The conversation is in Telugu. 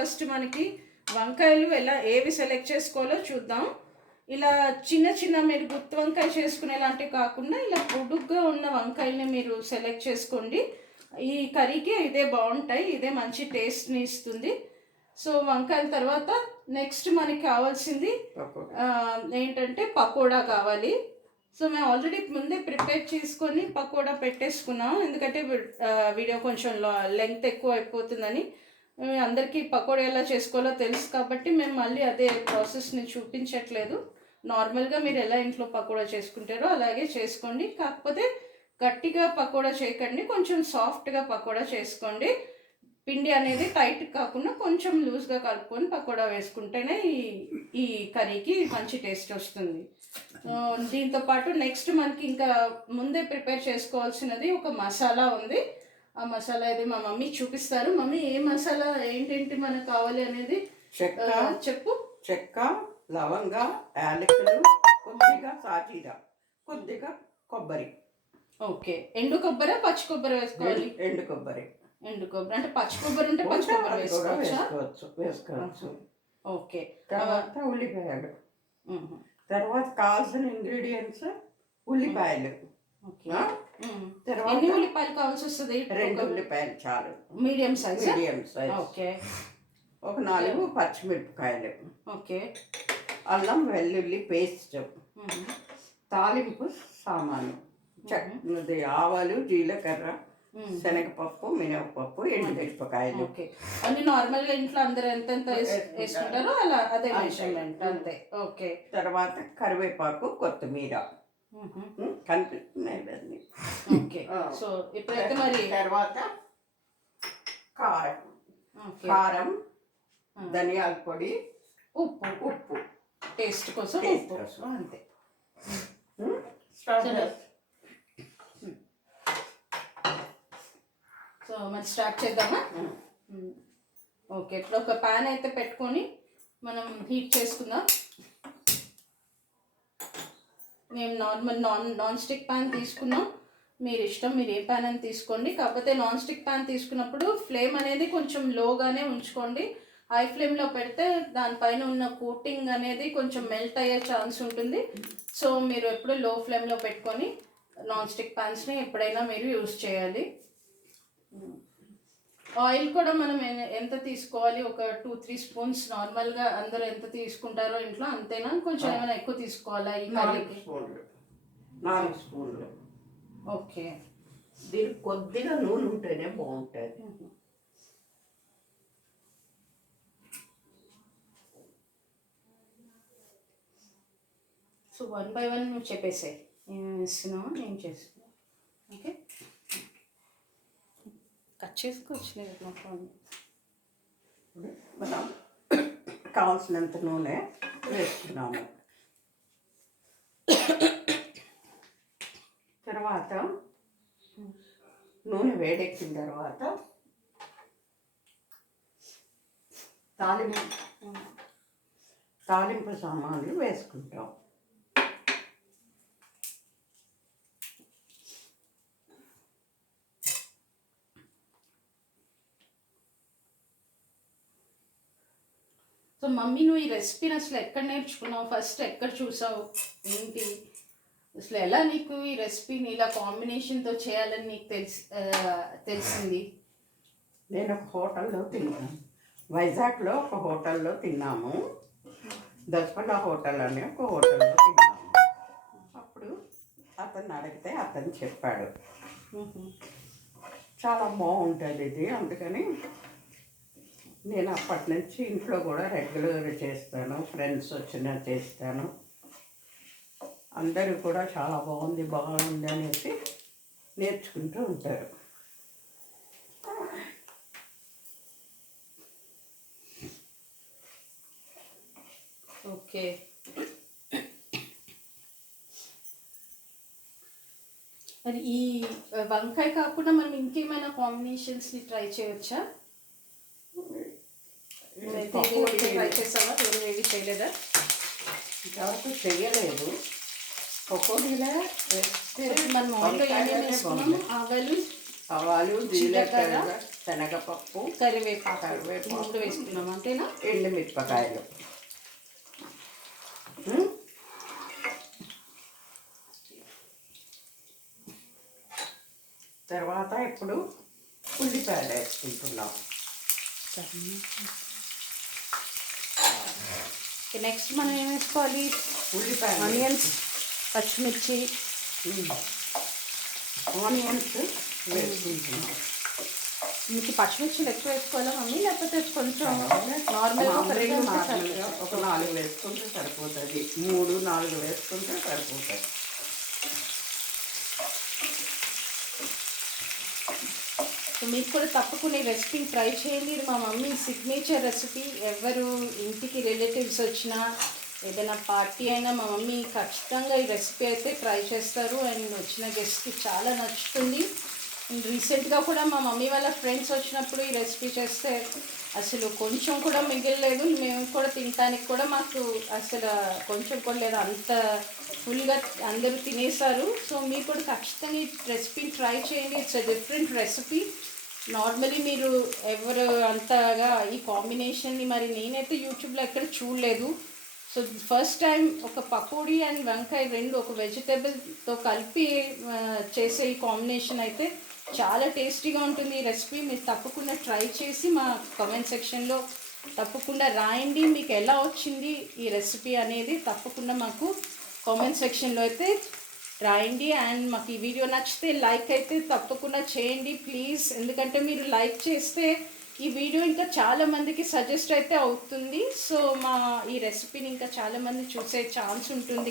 ఫస్ట్ మనకి వంకాయలు ఏవి సెలెక్ట్ చేసుకోవాలో చూద్దాం. ఇలా చిన్న చిన్న మీరు గుత్తి వంకాయ చేసుకునేలాంటివి కాకుండా ఇలా పొడుగ్గా ఉన్న వంకాయల్ని మీరు సెలెక్ట్ చేసుకోండి. ఈ కర్రీకి ఇదే బాగుంటాయి, ఇదే మంచి టేస్ట్ని ఇస్తుంది. సో వంకాయల తర్వాత నెక్స్ట్ మనకి కావాల్సింది ఏంటంటే పకోడా కావాలి. సో మేము ఆల్రెడీ ముందే ప్రిపేర్ చేసుకొని పకోడా పెట్టేసుకున్నాం, ఎందుకంటే వీడియో కొంచెం లెంగ్త్ ఎక్కువ అయిపోతుందని. అందరికీ పకోడా ఎలా చేసుకోవాలో తెలుసు కాబట్టి మేము మళ్ళీ అదే ప్రాసెస్ని చూపించట్లేదు. నార్మల్గా మీరు ఎలా ఇంట్లో పకోడా చేసుకుంటారో అలాగే చేసుకోండి. కాకపోతే గట్టిగా పకోడా చేయకండి, కొంచెం సాఫ్ట్గా పకోడా చేసుకోండి. పిండి అనేది టైట్ కాకుండా కొంచెం లూజ్గా కలుపుకొని పకోడా వేసుకుంటేనే ఈ కర్రీకి మంచి టేస్ట్ వస్తుంది. దీంతో పాటు నెక్స్ట్ మనకి ఇంకా ముందే ప్రిపేర్ చేసుకోవాల్సినది ఒక మసాలా ఉంది. ఆ మసాలా ఇది మా మమ్మీ చూపిస్తారు. మమ్మీ ఏ మసాలా ఏంటేంటి మనకు కావాలి అనేది చెప్పు. చెక్క, లవంగ, యాలకులు, కొద్దిగా సాజీరా, కొద్దిగా కొబ్బరి. ఓకే, ఎండు కొబ్బరి పచ్చి కొబ్బరి వేసుకోవాలి? ఎండు కొబ్బరి. ఎండు కొబ్బరి అంటే పచ్చి కొబ్బరి ఉంటే పచ్చి కొబ్బరి వేసుకోవచ్చు. ఓకే, తర్వాత ఉల్లిపాయలు. తర్వాత కావాల్సిన ఇంగ్రీడియంట్స్ ఉల్లిపాయలు. ఎన్ని ఉల్లిపాయలు కావాల్సి వస్తుంది? 2 ఉల్లిపాయలు చాలు, మీడియం సైజ్. ఓకే, ఒక 4 పచ్చిమిరపకాయలు. ఓకే, అల్లం వెల్లుల్లి పేస్ట్, తాలింపు సామాను, ఆవాలు, జీలకర్ర, శనగపప్పు, మినపప్పు, ఎండుమిరపకాయలు. ఓకే, అన్ని నార్మల్గా ఇంట్లో అందరూ ఎంత వేసుకుంటారో అలా అదే మెజర్మెంట్ అంతే. ఓకే, తర్వాత కరివేపాకు, కొత్తిమీర కనిపిస్తున్నాయి. ఓకే, సో ఇప్పుడైతే మరి తర్వాత కారం, ధనియాల పొడి, ఉప్పు టేస్ట్ కోసం ఉప్పు అంతే. సో మరి స్టార్ట్ చేద్దామా? ఓకే, ఇప్పుడు ఒక ప్యాన్ అయితే పెట్టుకొని మనం హీట్ చేసుకుందాం. మేము నాన్ స్టిక్ ప్యాన్ తీసుకున్నాం. మీరు ఇష్టం, మీరు ఏ ప్యాన్ అని తీసుకోండి. కాకపోతే నాన్ స్టిక్ ప్యాన్ తీసుకున్నప్పుడు ఫ్లేమ్ అనేది కొంచెం లోగానే ఉంచుకోండి. హై ఫ్లేమ్లో పెడితే దానిపైన ఉన్న కోటింగ్ అనేది కొంచెం మెల్ట్ అయ్యే ఛాన్స్ ఉంటుంది. సో మీరు ఎప్పుడు లో ఫ్లేమ్లో పెట్టుకొని నాన్ స్టిక్ ప్యాన్స్ని ఎప్పుడైనా మీరు యూజ్ చేయాలి. ఆయిల్ కూడా మనం ఎంత తీసుకోవాలి? ఒక 2-3 స్పూన్స్. నార్మల్గా అందరూ ఎంత తీసుకుంటారో ఇంట్లో అంతేనా, కొంచెం ఏమైనా ఎక్కువ తీసుకోవాలా ఈ కర్రీకి? 4 స్పూన్లు. ఓకే, దీనికి కొద్దిగా నూనె ఉంటేనే బాగుంటుంది. సో 1 by 1 నువ్వు చెప్పేసాయి ఏమేమి వేస్తున్నావో నేను చేస్తున్నాను. ఓకే, కట్ చేసుకోవచ్చు. మనం కావాల్సినంత నూనె వేసుకున్నాము. తర్వాత నూనె వేడెక్కిన తర్వాత తాలింపు సామాన్లు వేసుకుంటాం. సో మమ్మీ, నువ్వు ఈ రెసిపీని అసలు ఎక్కడ నేర్చుకున్నావు? ఫస్ట్ ఎక్కడ చూసావు? ఏంటి అసలు ఎలా నీకు ఈ రెసిపీని ఇలా కాంబినేషన్తో చేయాలని నీకు తెలిసింది? నేను ఒక హోటల్లో తిన్నాను, వైజాగ్లో ఒక హోటల్లో తిన్నాము. దసపల్లా హోటల్ అని ఒక హోటల్లో తిన్నాము. అప్పుడు అతన్ని అడిగితే అతను చెప్పాడు చాలా బాగుంటుంది ఇది. అందుకని నేను అప్పటి నుంచి ఇంట్లో కూడా రెగ్యులర్గా చేస్తాను. ఫ్రెండ్స్ వచ్చినా చేస్తాను. అందరూ కూడా చాలా బాగుంది అనేసి నేర్చుకుంటూ ఉంటారు. ఓకే, మరి ఈ వంకాయ కాకుండా మనం ఇంకేమైనా కాంబినేషన్స్ని ట్రై చేయవచ్చా? ట్రై చేస్తావా? ఏవి చేయలేదా? ఇంతవరకు చేయలేదు. పకోడీలా మనం ఆయిల్లో ఏమేమి వేసుకున్నాము? ఆవాలు, జీలకర్ర, శనగపప్పు, కరివేపాకు కరివేపాకు, మూడు వేసుకున్నాం అంతేనా? ఎండుమిరపకాయలు. ఉమ్. తర్వాత ఇప్పుడు ఉల్లిపాయలు వేసుకుంటున్నాం. నెక్స్ట్ మనం ఏం వేసుకోవాలి? ఉల్లిపాయలు, ఆనియన్స్, పచ్చిమిర్చి. ఆనియన్స్ వేసుకుంటున్నాం. మీకు పచ్చిమిర్చిలు ఎక్కువ వేసుకోవాలా మమ్మీ, లేకపోతే కొంచెం నార్మల్గా ఒక రెండు ఉంటే నార్మల్గా ఒక 4 వేసుకుంటే సరిపోతుంది. 3-4 వేసుకుంటే సరిపోతుంది. సో మీకు కూడా తప్పకుండా ఈ రెసిపీని ట్రై చేయండి. ఇది మా మమ్మీ సిగ్నేచర్ రెసిపీ. ఎవరు ఇంటికి రిలేటివ్స్ వచ్చినా ఏదైనా పార్టీ అయినా మా మమ్మీ ఖచ్చితంగా ఈ రెసిపీ అయితే ట్రై చేస్తారు. అండ్ వచ్చిన గెస్ట్కి చాలా నచ్చుతుంది. అండ్ రీసెంట్గా కూడా మా మమ్మీ వాళ్ళ ఫ్రెండ్స్ వచ్చినప్పుడు ఈ రెసిపీ చేస్తే అసలు కొంచెం కూడా మిగిలలేదు. మేము కూడా తినడానికి కూడా మాకు అసలు కొంచెం కూడా లేదు, అంత ఫుల్గా అందరూ తినేశారు. సో మీరు కూడా ఖచ్చితంగా ఈ రెసిపీని ట్రై చేయండి. It's a different recipe. Normally మీరు ఎవరు అంతగా ఈ కాంబినేషన్ని మరి నేనైతే యూట్యూబ్లో ఎక్కడ చూడలేదు. సో ఫస్ట్ టైం ఒక పకోడీ అండ్ వంకాయ రెండు ఒక వెజిటేబుల్తో కలిపి చేసే ఈ కాంబినేషన్ అయితే చాలా టేస్టీగా ఉంటుంది. ఈ రెసిపీ మీరు తప్పకుండా ట్రై చేసి మా కామెంట్ సెక్షన్లో తప్పకుండా రాయండి. మీకు ఎలా వచ్చింది ఈ రెసిపీ అనేది తప్పకుండా మాకు కామెంట్ సెక్షన్లో అయితే రాయండి. అండ్ మాకు ఈ వీడియో నచ్చితే లైక్ అయితే తప్పకుండా చేయండి ప్లీజ్. ఎందుకంటే మీరు లైక్ చేస్తే ఈ వీడియో ఇంకా చాలామందికి సజెస్ట్ అయితే అవుతుంది. సో మా ఈ రెసిపీని ఇంకా చాలామంది చూసే ఛాన్స్ ఉంటుంది.